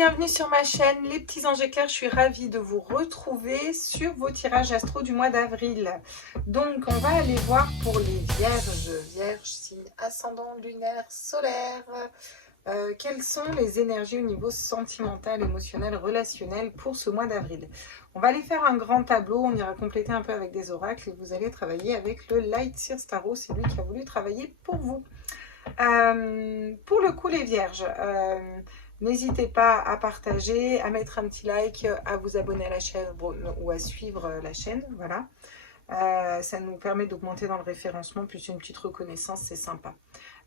bienvenue sur ma chaîne Les Petits Anges Éclairs. Je suis ravie de vous retrouver sur vos tirages astro du mois d'avril. Donc on va aller voir pour les vierges, signe ascendant, lunaire, solaire. Quelles sont les énergies au niveau sentimental, émotionnel, relationnel pour ce mois d'avril? On va aller faire un grand tableau, on ira compléter un peu avec des oracles et vous allez travailler avec le Light Seer Tarot, c'est lui qui a voulu travailler pour vous. Pour le coup les vierges, n'hésitez pas à partager, à mettre un petit like, à vous abonner à la chaîne ou à suivre la chaîne, voilà. Ça nous permet d'augmenter dans le référencement, plus une petite reconnaissance, c'est sympa.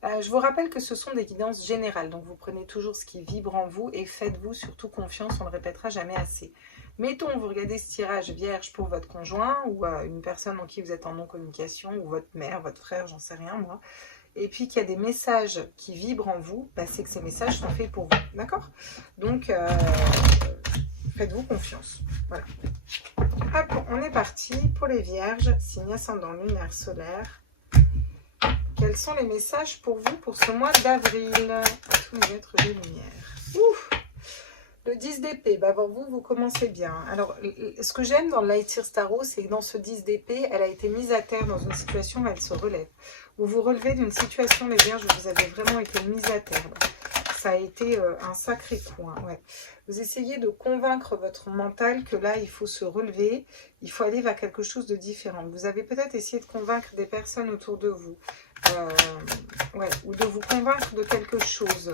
Je vous rappelle que ce sont des guidances générales, donc vous prenez toujours ce qui vibre en vous et faites-vous surtout confiance, on ne le répétera jamais assez. Mettons, vous regardez ce tirage vierge pour votre conjoint ou une personne en qui vous êtes en non-communication, ou votre mère, votre frère, j'en sais rien moi, et puis qu'il y a des messages qui vibrent en vous, bah, c'est que ces messages sont faits pour vous, d'accord? Donc, faites-vous confiance, voilà. Hop, on est parti pour les vierges, signe ascendant, lunaire, solaire. Quels sont les messages pour vous pour ce mois d'avril? À tous les êtres de lumière. Ouf! Le 10 d'épée, bah vous commencez bien. Alors, ce que j'aime dans le Light Seer Tarot, c'est que dans ce 10 d'épée, elle a été mise à terre dans une situation où elle se relève. Vous vous relevez d'une situation, les vierges, où vous avez vraiment été mise à terre. Ça a été un sacré coup. Hein, ouais. Vous essayez de convaincre votre mental que là, il faut se relever, il faut aller vers quelque chose de différent. Vous avez peut-être essayé de convaincre des personnes autour de vous, ouais, ou de vous convaincre de quelque chose.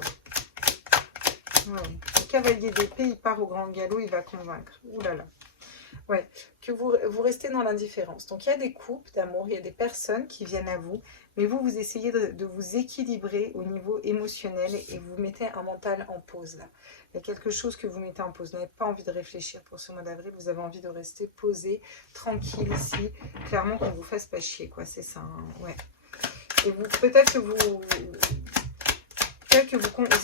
Ouais. Le cavalier d'épée, il part au grand galop, il va convaincre. Ouh là là. Ouais, que vous restez dans l'indifférence. Donc, il y a des couples d'amour, il y a des personnes qui viennent à vous, mais vous essayez de vous équilibrer au niveau émotionnel et vous mettez un mental en pause, là. Il y a quelque chose que vous mettez en pause. Vous n'avez pas envie de réfléchir pour ce mois d'avril, vous avez envie de rester posé, tranquille ici. Clairement, qu'on ne vous fasse pas chier, quoi, c'est ça, hein, ouais. Et peut-être que vous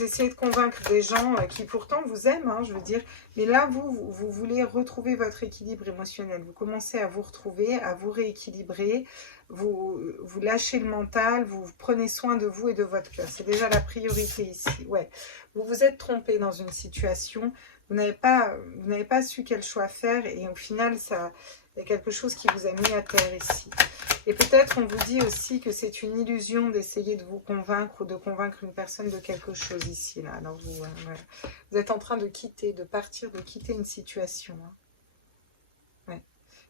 essayez de convaincre des gens qui pourtant vous aiment, hein, je veux dire, mais là, vous voulez retrouver votre équilibre émotionnel. Vous commencez à vous retrouver, à vous rééquilibrer, vous lâchez le mental, vous prenez soin de vous et de votre cœur. C'est déjà la priorité ici. Ouais. Vous vous êtes trompé dans une situation, vous n'avez pas su quel choix faire et au final, il y a quelque chose qui vous a mis à terre ici. Et peut-être on vous dit aussi que c'est une illusion d'essayer de vous convaincre ou de convaincre une personne de quelque chose ici, là. Alors vous êtes en train de quitter, de partir, de quitter une situation. Hein. Ouais.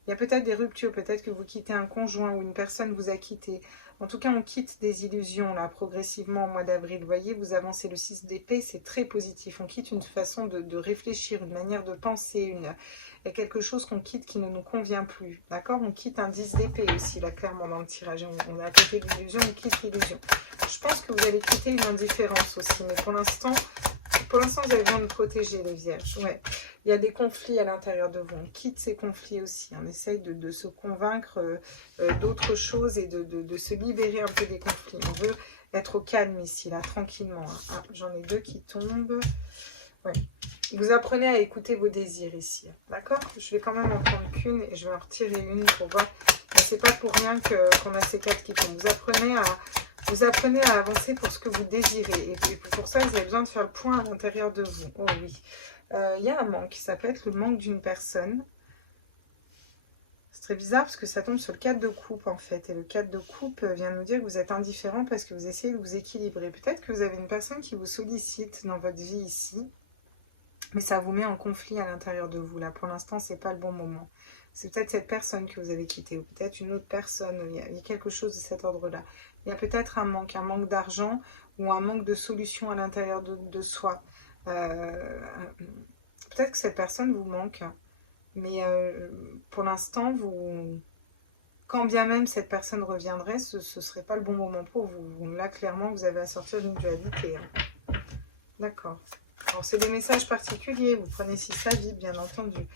Il y a peut-être des ruptures, peut-être que vous quittez un conjoint ou une personne vous a quitté. En tout cas, on quitte des illusions, là, progressivement au mois d'avril. Vous voyez, vous avancez le 6 d'épée, c'est très positif. On quitte une façon de réfléchir, une manière de penser, il y a quelque chose qu'on quitte qui ne nous convient plus, d'accord? On quitte un 10 d'épée aussi, là, clairement, dans le tirage. On est à côté de l'illusion, on quitte l'illusion. Je pense que vous allez quitter une indifférence aussi, mais pour l'instant, vous avez besoin de protéger les vierges. Ouais. Il y a des conflits à l'intérieur de vous. On quitte ces conflits aussi. On essaye de se convaincre d'autres choses et de se libérer un peu des conflits. On veut être au calme ici, là, tranquillement. Hein. Ah, j'en ai deux qui tombent. Ouais. Vous apprenez à écouter vos désirs ici. D'accord? Je vais quand même en prendre qu'une et je vais en retirer une pour voir. C'est pas pour rien qu'on a ces quatre qui tombent. Vous apprenez à avancer pour ce que vous désirez. Et pour ça, vous avez besoin de faire le point à l'intérieur de vous. Oh oui. Il y a un manque. Ça peut être le manque d'une personne. C'est très bizarre parce que ça tombe sur le 4 de coupe en fait. Et le 4 de coupe vient nous dire que vous êtes indifférent parce que vous essayez de vous équilibrer. Peut-être que vous avez une personne qui vous sollicite dans votre vie ici. Mais ça vous met en conflit à l'intérieur de vous. Là, pour l'instant, c'est pas le bon moment. C'est peut-être cette personne que vous avez quittée ou peut-être une autre personne. Il y a quelque chose de cet ordre-là. Il y a peut-être un manque d'argent ou un manque de solution à l'intérieur de soi. Peut-être que cette personne vous manque. Mais pour l'instant, quand bien même cette personne reviendrait, ce ne serait pas le bon moment pour vous. Là, clairement, vous avez à sortir d'une dualité. Hein. D'accord. Alors, c'est des messages particuliers. Vous prenez si ça vibre, bien entendu.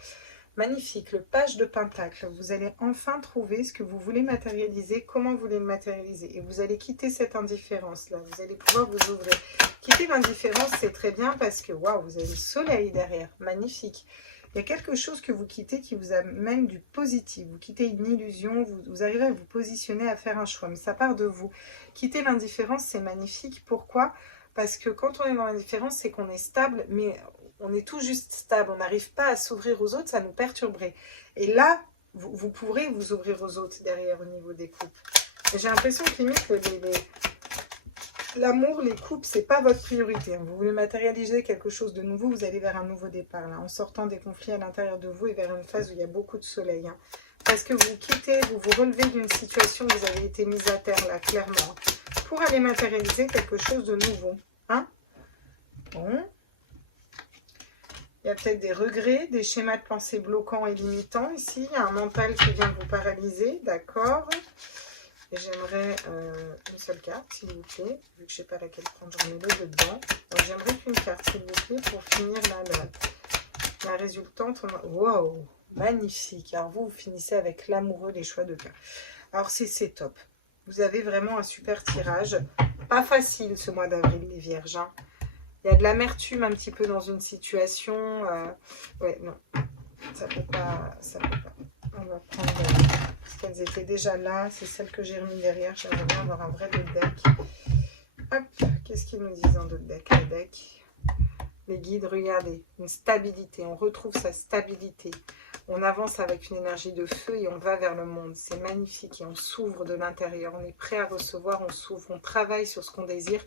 Magnifique. Le page de pentacle. Vous allez enfin trouver ce que vous voulez matérialiser, comment vous voulez le matérialiser. Et vous allez quitter cette indifférence-là. Vous allez pouvoir vous ouvrir. Quitter l'indifférence, c'est très bien parce que, waouh, vous avez le soleil derrière. Magnifique. Il y a quelque chose que vous quittez qui vous amène du positif. Vous quittez une illusion, vous arrivez à vous positionner, à faire un choix. Mais ça part de vous. Quitter l'indifférence, c'est magnifique. Pourquoi ? Parce que quand on est dans l'indifférence, c'est qu'on est stable, mais on est tout juste stable, on n'arrive pas à s'ouvrir aux autres, ça nous perturberait. Et là, vous pourrez vous ouvrir aux autres derrière au niveau des couples. J'ai l'impression que limite, l'amour, les couples, c'est pas votre priorité. Vous voulez matérialiser quelque chose de nouveau, vous allez vers un nouveau départ, là, en sortant des conflits à l'intérieur de vous et vers une phase où il y a beaucoup de soleil. Hein. Parce que vous quittez, vous vous relevez d'une situation où vous avez été mise à terre, là, clairement, pour aller matérialiser quelque chose de nouveau. Hein? Bon. Il y a peut-être des regrets, des schémas de pensée bloquants et limitants ici. Il y a un mental qui vient vous paralyser, d'accord. Et j'aimerais une seule carte, s'il vous plaît. Vu que je ne sais pas laquelle prendre, j'en mets deux dedans. Donc j'aimerais qu'une carte, s'il vous plaît, pour finir là, la résultante. Wow, magnifique. Alors vous finissez avec l'amoureux, les choix de cœur. Alors c'est top. Vous avez vraiment un super tirage. Pas facile ce mois d'avril, les vierges. Hein. Il y a de l'amertume un petit peu dans une situation. Ouais, non. Ça peut pas. On va prendre... parce qu'elles étaient déjà là. C'est celle que j'ai remis derrière. J'aimerais bien avoir un vrai deck. Hop. Qu'est-ce qu'ils nous disent dans d'autres decks? Le deck. Les guides, regardez. Une stabilité. On retrouve sa stabilité. On avance avec une énergie de feu et on va vers le monde. C'est magnifique et on s'ouvre de l'intérieur. On est prêt à recevoir, on s'ouvre, on travaille sur ce qu'on désire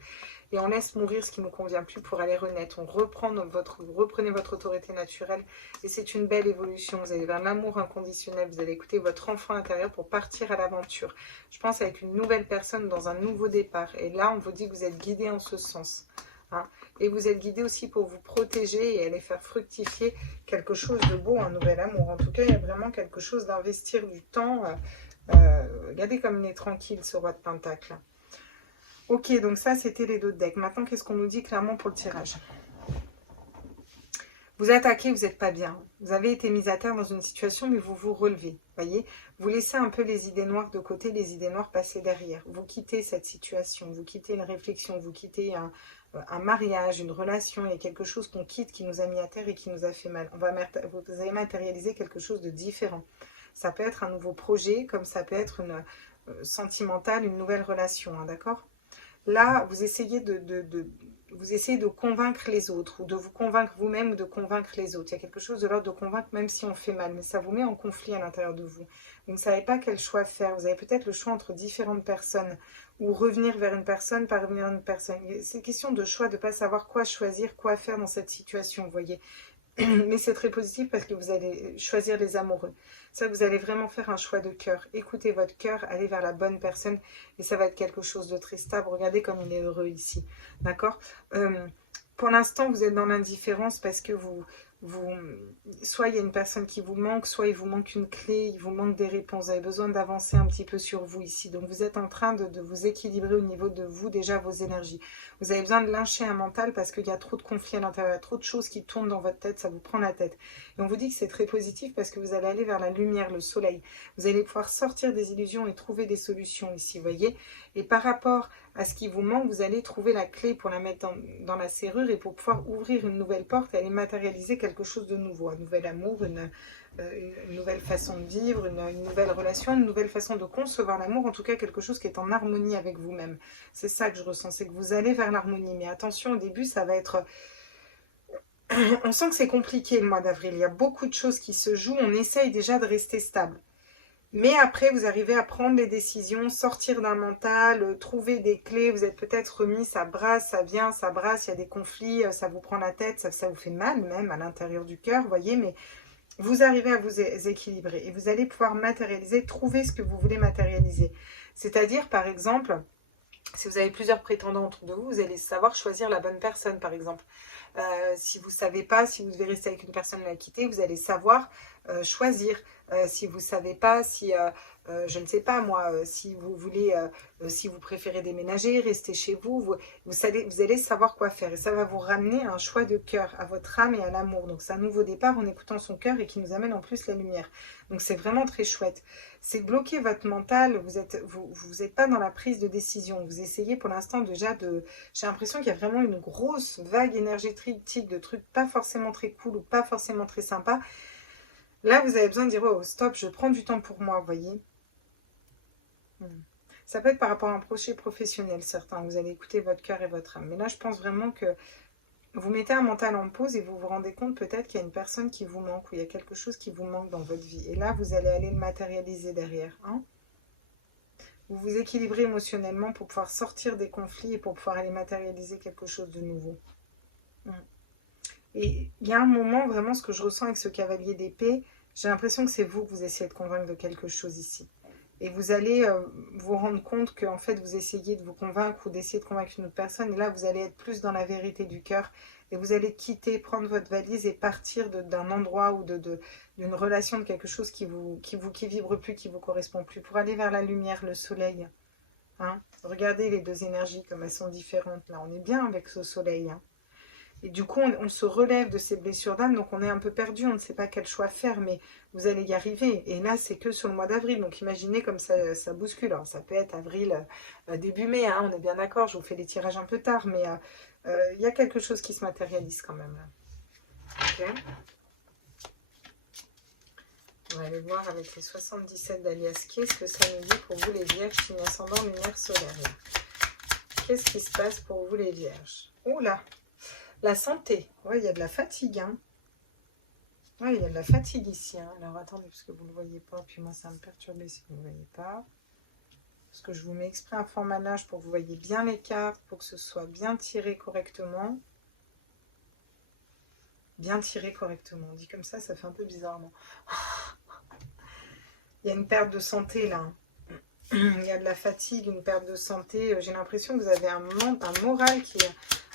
et on laisse mourir ce qui ne nous convient plus pour aller renaître. Vous reprenez votre autorité naturelle et c'est une belle évolution. Vous allez vers l'amour inconditionnel, vous allez écouter votre enfant intérieur pour partir à l'aventure. Je pense avec une nouvelle personne dans un nouveau départ. Et là, on vous dit que vous êtes guidé en ce sens. Hein. Et vous êtes guidé aussi pour vous protéger et aller faire fructifier quelque chose de beau, un nouvel amour. En tout cas, il y a vraiment quelque chose d'investir du temps. Regardez comme il est tranquille, ce roi de Pentacle. Ok, donc ça, c'était les deux decks. Maintenant, qu'est-ce qu'on nous dit clairement pour le tirage? Vous attaquez, vous n'êtes pas bien. Vous avez été mis à terre dans une situation, mais vous vous relevez. Voyez, vous laissez un peu les idées noires de côté, les idées noires passer derrière. Vous quittez cette situation, vous quittez une réflexion, vous quittez un mariage, une relation. Il y a quelque chose qu'on quitte qui nous a mis à terre et qui nous a fait mal. Vous allez matérialiser quelque chose de différent. Ça peut être un nouveau projet, comme ça peut être une sentimentale, une nouvelle relation, hein, d'accord? Là, vous essayez de convaincre les autres, ou de vous convaincre vous-même, ou de convaincre les autres. Il y a quelque chose de l'ordre de convaincre, même si on fait mal, mais ça vous met en conflit à l'intérieur de vous. Vous ne savez pas quel choix faire. Vous avez peut-être le choix entre différentes personnes, ou revenir vers une personne, pas revenir vers une personne. C'est question de choix, de ne pas savoir quoi choisir, quoi faire dans cette situation, vous voyez. Mais c'est très positif parce que vous allez choisir les amoureux. Ça, vous allez vraiment faire un choix de cœur. Écoutez votre cœur, allez vers la bonne personne et ça va être quelque chose de très stable. Regardez comme il est heureux ici. D'accord? Pour l'instant, vous êtes dans l'indifférence parce que soit il y a une personne qui vous manque, soit il vous manque une clé, il vous manque des réponses. Vous avez besoin d'avancer un petit peu sur vous ici. Donc, vous êtes en train de vous équilibrer au niveau de vous, déjà, vos énergies. Vous avez besoin de lâcher un mental parce qu'il y a trop de conflits à l'intérieur, trop de choses qui tournent dans votre tête, ça vous prend la tête. Et on vous dit que c'est très positif parce que vous allez aller vers la lumière, le soleil. Vous allez pouvoir sortir des illusions et trouver des solutions ici, vous voyez. Et par rapport à ce qui vous manque, vous allez trouver la clé pour la mettre dans la serrure et pour pouvoir ouvrir une nouvelle porte et aller matérialiser quelque chose de nouveau, un nouvel amour, une nouvelle façon de vivre, une nouvelle relation, une nouvelle façon de concevoir l'amour, en tout cas quelque chose qui est en harmonie avec vous-même. C'est ça que je ressens, c'est que vous allez vers l'harmonie, mais attention, au début, ça va être... On sent que c'est compliqué le mois d'avril, il y a beaucoup de choses qui se jouent, on essaye déjà de rester stable. Mais après, vous arrivez à prendre des décisions, sortir d'un mental, trouver des clés. Vous êtes peut-être remis, ça brasse, ça vient, ça brasse, il y a des conflits, ça vous prend la tête, ça vous fait mal même à l'intérieur du cœur, vous voyez. Mais vous arrivez à vous équilibrer et vous allez pouvoir matérialiser, trouver ce que vous voulez matérialiser. C'est-à-dire, par exemple, si vous avez plusieurs prétendants autour de vous, vous allez savoir choisir la bonne personne, par exemple. Si vous ne savez pas, si vous devez rester avec une personne à la quitter, vous allez savoir choisir. Si vous ne savez pas, si, je ne sais pas moi, si vous voulez, si vous préférez déménager, rester chez vous, vous allez savoir quoi faire. Et ça va vous ramener à un choix de cœur, à votre âme et à l'amour. Donc c'est un nouveau départ en écoutant son cœur et qui nous amène en plus la lumière. Donc c'est vraiment très chouette. C'est bloquer votre mental, vous êtes pas dans la prise de décision. Vous essayez pour l'instant déjà de... J'ai l'impression qu'il y a vraiment une grosse vague énergétique de trucs pas forcément très cool ou pas forcément très sympa. Là, vous avez besoin de dire, oh, stop, je prends du temps pour moi, vous voyez. Ça peut être par rapport à un projet professionnel, certains. Vous allez écouter votre cœur et votre âme. Mais là, je pense vraiment que vous mettez un mental en pause et vous vous rendez compte peut-être qu'il y a une personne qui vous manque ou il y a quelque chose qui vous manque dans votre vie. Et là, vous allez aller le matérialiser derrière. Hein. Vous vous équilibrez émotionnellement pour pouvoir sortir des conflits et pour pouvoir aller matérialiser quelque chose de nouveau. Et il y a un moment, vraiment, ce que je ressens avec ce cavalier d'épée, j'ai l'impression que c'est vous que vous essayez de convaincre de quelque chose ici. Et vous allez vous rendre compte qu'en fait, vous essayez de vous convaincre ou d'essayer de convaincre une autre personne. Et là, vous allez être plus dans la vérité du cœur. Et vous allez quitter, prendre votre valise et partir d'un endroit ou d'une relation, de quelque chose qui vibre plus, qui vous correspond plus, pour aller vers la lumière, le soleil. Hein. Regardez les deux énergies comme elles sont différentes. Là, on est bien avec ce soleil. Hein. Et du coup, on se relève de ces blessures d'âme, donc on est un peu perdu, on ne sait pas quel choix faire, mais vous allez y arriver. Et là, c'est que sur le mois d'avril, donc imaginez comme ça bouscule. Alors, ça peut être avril, début mai, hein, on est bien d'accord, je vous fais les tirages un peu tard, mais il y a quelque chose qui se matérialise quand même. Là. Okay. On va aller voir avec les 77 d'Alias, qu'est-ce que ça nous dit pour vous les vierges, signe ascendant, lunaire, solaire. Qu'est-ce qui se passe pour vous les vierges? Oula! La santé, oui, il y a de la fatigue. Hein. Oui, il y a de la fatigue ici. Hein. Alors, attendez, parce que vous ne le voyez pas. Puis moi, ça va me perturber si vous ne le voyez pas. Parce que je vous mets exprès un format large pour que vous voyez bien les cartes, pour que ce soit bien tiré correctement. Bien tiré correctement. On dit comme ça fait un peu bizarrement. Il y a une perte de santé, là. Il y a de la fatigue, une perte de santé. J'ai l'impression que vous avez un moral qui est...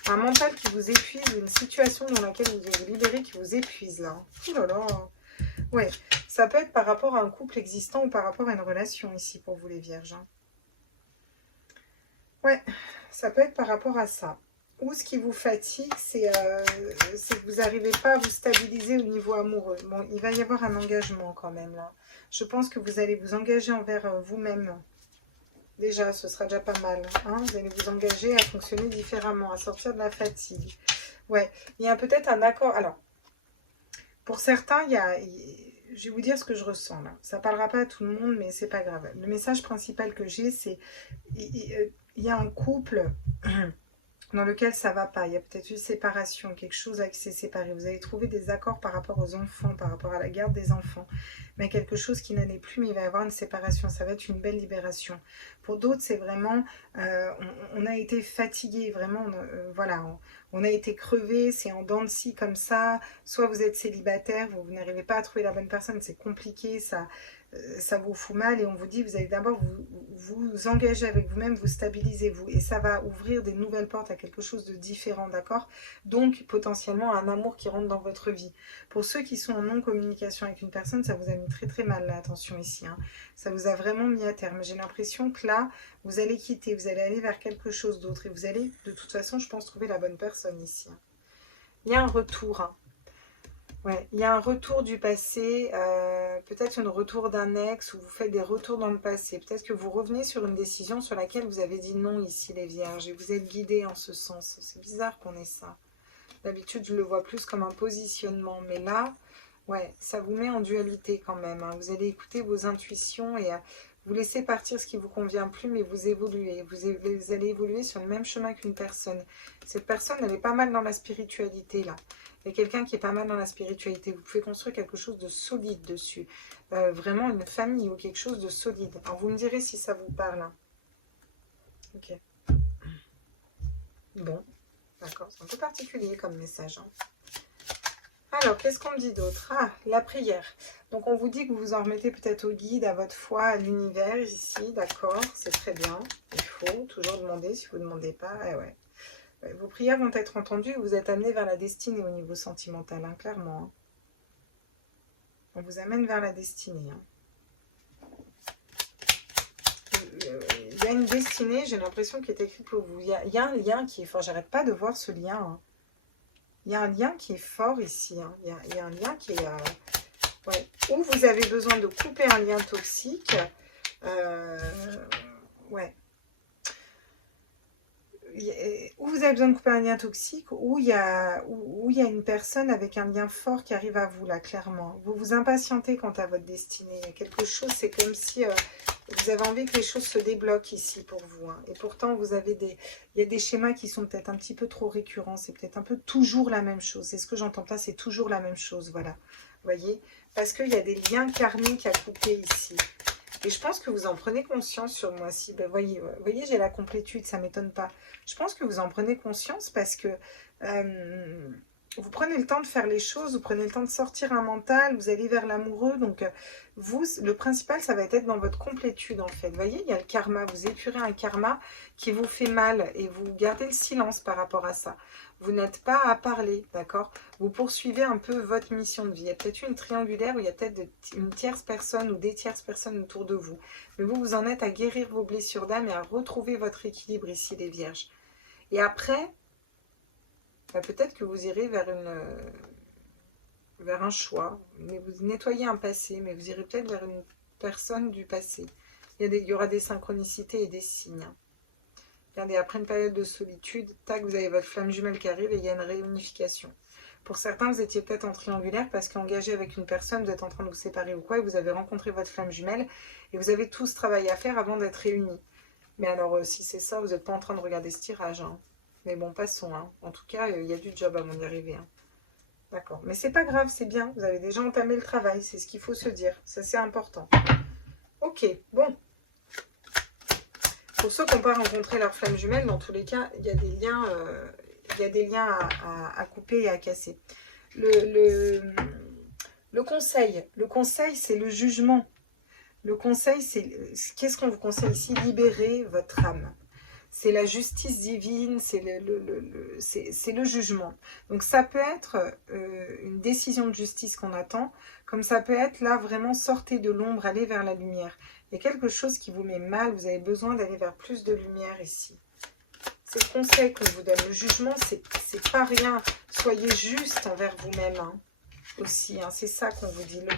Un mental qui vous épuise, une situation dans laquelle vous devez vous libérer qui vous épuise là. Oh là là. Ouais, ça peut être par rapport à un couple existant ou par rapport à une relation ici pour vous les vierges. Hein. Ouais, ça peut être par rapport à ça. Ou ce qui vous fatigue, c'est que vous n'arrivez pas à vous stabiliser au niveau amoureux. Bon, il va y avoir un engagement quand même là. Je pense que vous allez vous engager envers vous-même. Déjà, ce sera déjà pas mal. Hein, vous allez vous engager à fonctionner différemment, à sortir de la fatigue. Ouais, il y a peut-être un accord. Alors, pour certains, je vais vous dire ce que je ressens là. Ça ne parlera pas à tout le monde, mais c'est pas grave. Le message principal que j'ai, c'est il y a un couple dans lequel ça va pas. Il y a peut-être une séparation, quelque chose qui s'est séparé. Vous allez trouver des accords par rapport aux enfants, par rapport à la garde des enfants. Mais quelque chose qui n'allait plus, mais il va y avoir une séparation. Ça va être une belle libération. Pour d'autres, c'est vraiment... on a été fatigué, vraiment, voilà. On a été crevé, c'est en dents de scie comme ça. Soit vous êtes célibataire, vous n'arrivez pas à trouver la bonne personne, c'est compliqué, ça vous fout mal et on vous dit vous allez d'abord vous engager avec vous-même, vous stabilisez vous et ça va ouvrir des nouvelles portes à quelque chose de différent, d'accord? Donc potentiellement un amour qui rentre dans votre vie. Pour ceux qui sont en non-communication avec une personne, ça vous a mis très très mal là, attention ici, hein. Ça vous a vraiment mis à terme. J'ai l'impression que là, vous allez quitter, vous allez aller vers quelque chose d'autre et vous allez de toute façon, je pense, trouver la bonne personne ici. Hein. Il y a un retour, hein. Ouais, il y a un retour du passé, peut-être un retour d'un ex, ou vous faites des retours dans le passé. Peut-être que vous revenez sur une décision sur laquelle vous avez dit non ici, les vierges, et vous êtes guidés en ce sens. C'est bizarre qu'on ait ça. D'habitude, je le vois plus comme un positionnement, mais là, ouais, ça vous met en dualité quand même. Hein. Vous allez écouter vos intuitions et vous laissez partir ce qui ne vous convient plus, mais vous évoluez. Vous allez évoluer sur le même chemin qu'une personne. Cette personne, elle est pas mal dans la spiritualité, là. Il y a quelqu'un qui est pas mal dans la spiritualité. Vous pouvez construire quelque chose de solide dessus. Vraiment une famille ou quelque chose de solide. Alors, vous me direz si ça vous parle. Hein. Ok. Bon. D'accord. C'est un peu particulier comme message. Hein. Alors, qu'est-ce qu'on me dit d'autre? Ah, la prière. Donc, on vous dit que vous vous en remettez peut-être au guide, à votre foi, à l'univers, ici. D'accord. C'est très bien. Il faut toujours demander. Si vous ne demandez pas, ouais. Vos prières vont être entendues et vous êtes amené vers la destinée au niveau sentimental, hein, clairement. Hein. On vous amène vers la destinée. Hein. Il y a une destinée, j'ai l'impression, qui est écrite pour vous. Il y a un lien qui est fort. J'arrête pas de voir ce lien. Hein. Il y a un lien qui est fort ici. Hein. Il y a un lien qui est... ouais. Ou vous avez besoin de couper un lien toxique. Ouais. Ou vous avez besoin de couper un lien toxique, ou il y a une personne avec un lien fort qui arrive à vous, là, clairement. Vous vous impatientez quant à votre destinée. Il y a quelque chose, c'est comme si Vous avez envie que les choses se débloquent ici pour vous. Hein. Et pourtant, vous avez il y a des schémas qui sont peut-être un petit peu trop récurrents. C'est peut-être un peu toujours la même chose. C'est ce que j'entends là, c'est toujours la même chose. Voilà. Vous voyez? Parce qu'il y a des liens karmiques à couper ici. Et je pense que vous en prenez conscience sur le mois-ci. Ben, voyez, j'ai la complétude, ça ne m'étonne pas. Je pense que vous en prenez conscience parce que vous prenez le temps de faire les choses, vous prenez le temps de sortir un mental, vous allez vers l'amoureux. Donc, vous, le principal, ça va être dans votre complétude, en fait. Vous voyez, il y a le karma. Vous épurez un karma qui vous fait mal et vous gardez le silence par rapport à ça. Vous n'êtes pas à parler, d'accord? Vous poursuivez un peu votre mission de vie. Il y a peut-être une triangulaire où il y a peut-être une tierce personne ou des tierces personnes autour de vous. Mais vous, vous en êtes à guérir vos blessures d'âme et à retrouver votre équilibre ici, les vierges. Et après, bah, peut-être que vous irez vers un choix. Mais vous nettoyez un passé, mais vous irez peut-être vers une personne du passé. Il y aura des synchronicités et des signes. Regardez, après une période de solitude, tac, vous avez votre flamme jumelle qui arrive et il y a une réunification. Pour certains, vous étiez peut-être en triangulaire parce qu'engagé avec une personne, vous êtes en train de vous séparer ou quoi, et vous avez rencontré votre flamme jumelle et vous avez tout ce travail à faire avant d'être réunis. Mais alors, si c'est ça, vous n'êtes pas en train de regarder ce tirage. Hein. Mais bon, passons. Hein. En tout cas, il y a du job avant d'y arriver. Hein. D'accord. Mais c'est pas grave, c'est bien. Vous avez déjà entamé le travail. C'est ce qu'il faut se dire. Ça, c'est important. Ok, bon. Pour ceux qui n'ont pas rencontré leur flamme jumelle, dans tous les cas, il y a des liens, à couper et à casser. Le conseil, c'est le jugement. Le conseil, c'est... Qu'est-ce qu'on vous conseille ici? Libérer votre âme. C'est la justice divine, c'est le jugement. Donc ça peut être une décision de justice qu'on attend, comme ça peut être là vraiment sortez de l'ombre, allez vers la lumière. Il y a quelque chose qui vous met mal, vous avez besoin d'aller vers plus de lumière ici. C'est le conseil qu'on vous donne. Le jugement, c'est pas rien. Soyez juste envers vous-même hein, aussi. Hein. C'est ça qu'on vous dit. Le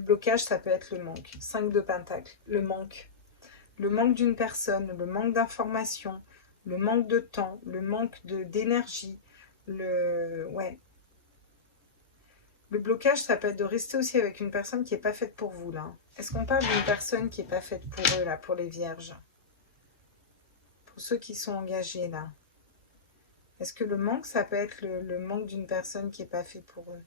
blocage, ça peut être le manque. 5 de Pentacle, le manque. Le manque d'une personne, le manque d'information, le manque de temps, le manque d'énergie, ouais. Le blocage, ça peut être de rester aussi avec une personne qui n'est pas faite pour vous, là. Est-ce qu'on parle d'une personne qui n'est pas faite pour eux, là, pour les vierges? Pour ceux qui sont engagés, là. Est-ce que le manque, ça peut être le manque d'une personne qui n'est pas faite pour eux?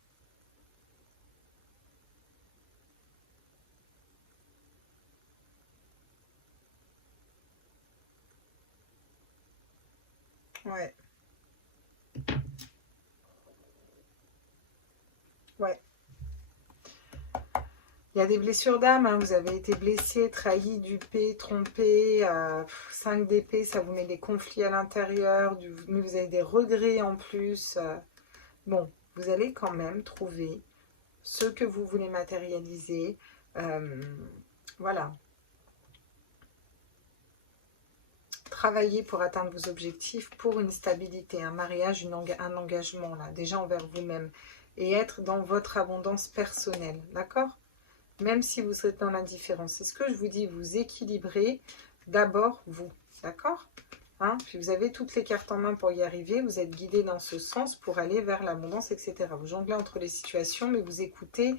Ouais. Ouais. Il y a des blessures d'âme, hein. Vous avez été blessé, trahi, dupé, trompé. 5 d'épée, ça vous met des conflits à l'intérieur, mais vous avez des regrets en plus. Bon, vous allez quand même trouver ce que vous voulez matérialiser. Voilà. Travailler pour atteindre vos objectifs, pour une stabilité, un mariage, un engagement, là, déjà envers vous-même. Et être dans votre abondance personnelle, d'accord? Même si vous êtes dans l'indifférence. C'est ce que je vous dis, vous équilibrez d'abord vous, d'accord? Hein? Puis vous avez toutes les cartes en main pour y arriver, vous êtes guidé dans ce sens pour aller vers l'abondance, etc. Vous jonglez entre les situations, mais vous écoutez.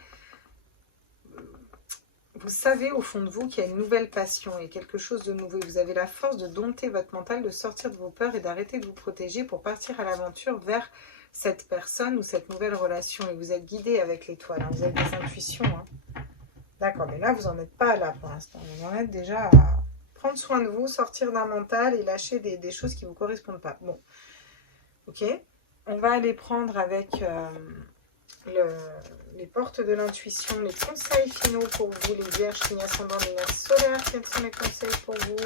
Vous savez au fond de vous qu'il y a une nouvelle passion et quelque chose de nouveau. Vous avez la force de dompter votre mental, de sortir de vos peurs et d'arrêter de vous protéger pour partir à l'aventure vers cette personne ou cette nouvelle relation. Et vous êtes guidé avec l'étoile, hein. Vous avez des intuitions. Hein. D'accord, mais là, vous n'en êtes pas là pour l'instant. Vous en êtes déjà à prendre soin de vous, sortir d'un mental et lâcher des choses qui ne vous correspondent pas. Bon, ok. On va aller prendre avec les portes de l'intuition, les conseils finaux pour vous, les vierges, signes ascendants, lunaire, solaire. Quels sont les conseils pour vous?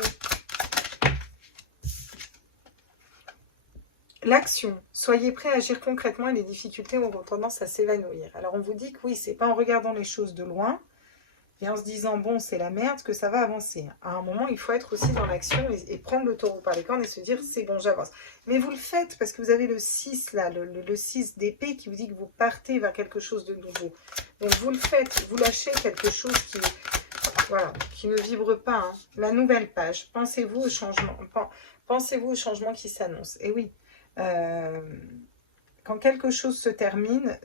L'action. Soyez prêts à agir concrètement et les difficultés auront tendance à s'évanouir. Alors, on vous dit que oui, c'est pas en regardant les choses de loin et en se disant, bon, c'est la merde, que ça va avancer. À un moment, il faut être aussi dans l'action et prendre le taureau par les cornes et se dire, c'est bon, j'avance. Mais vous le faites parce que vous avez le 6, là, le 6 d'épée qui vous dit que vous partez vers quelque chose de nouveau. Donc, vous le faites, vous lâchez quelque chose qui ne vibre pas. Hein. La nouvelle page, pensez-vous au changement. Pensez-vous au changement qui s'annonce. Et oui, quand quelque chose se termine,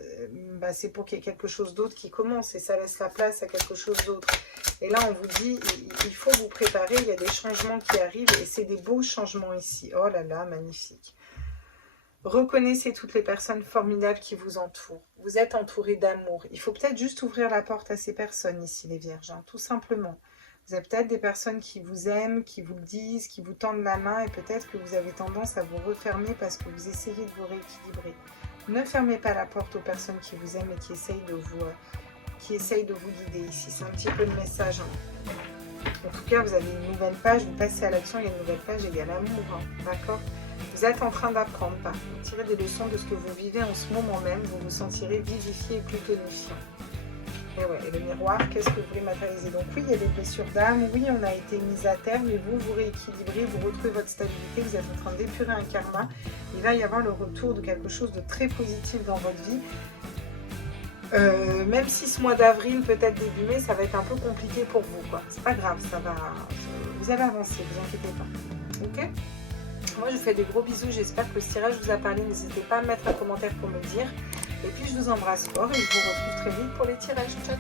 c'est pour qu'il y ait quelque chose d'autre qui commence et ça laisse la place à quelque chose d'autre. Et là, on vous dit, il faut vous préparer, il y a des changements qui arrivent et c'est des beaux changements ici. Oh là là, magnifique. Reconnaissez toutes les personnes formidables qui vous entourent. Vous êtes entouré d'amour. Il faut peut-être juste ouvrir la porte à ces personnes ici, les vierges, hein, tout simplement. Vous avez peut-être des personnes qui vous aiment, qui vous le disent, qui vous tendent la main et peut-être que vous avez tendance à vous refermer parce que vous essayez de vous rééquilibrer. Ne fermez pas la porte aux personnes qui vous aiment et qui essayent de vous guider ici. C'est un petit peu le message. Hein. En tout cas, vous avez une nouvelle page, vous passez à l'action, il y a une nouvelle page égale amour. Hein, d'accord ? Vous êtes en train d'apprendre, par contre. Tirez des leçons de ce que vous vivez en ce moment même. Vous vous sentirez vivifié et plus tonifiant. Et ouais, et le miroir, qu'est-ce que vous voulez matérialiser? Donc oui, il y a des blessures d'âme, oui, on a été mis à terre, mais vous, vous rééquilibrez, vous retrouvez votre stabilité, vous êtes en train d'épurer un karma. Il va y avoir le retour de quelque chose de très positif dans votre vie. Même si ce mois d'avril, peut-être début mai, ça va être un peu compliqué pour vous, quoi. C'est pas grave, ça va. Vous allez avancer, vous inquiétez pas. Ok? Moi, je vous fais des gros bisous. J'espère que ce tirage vous a parlé. N'hésitez pas à mettre un commentaire pour me dire. Et puis, je vous embrasse fort et je vous retrouve très vite pour les tirages. Ciao,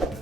ciao!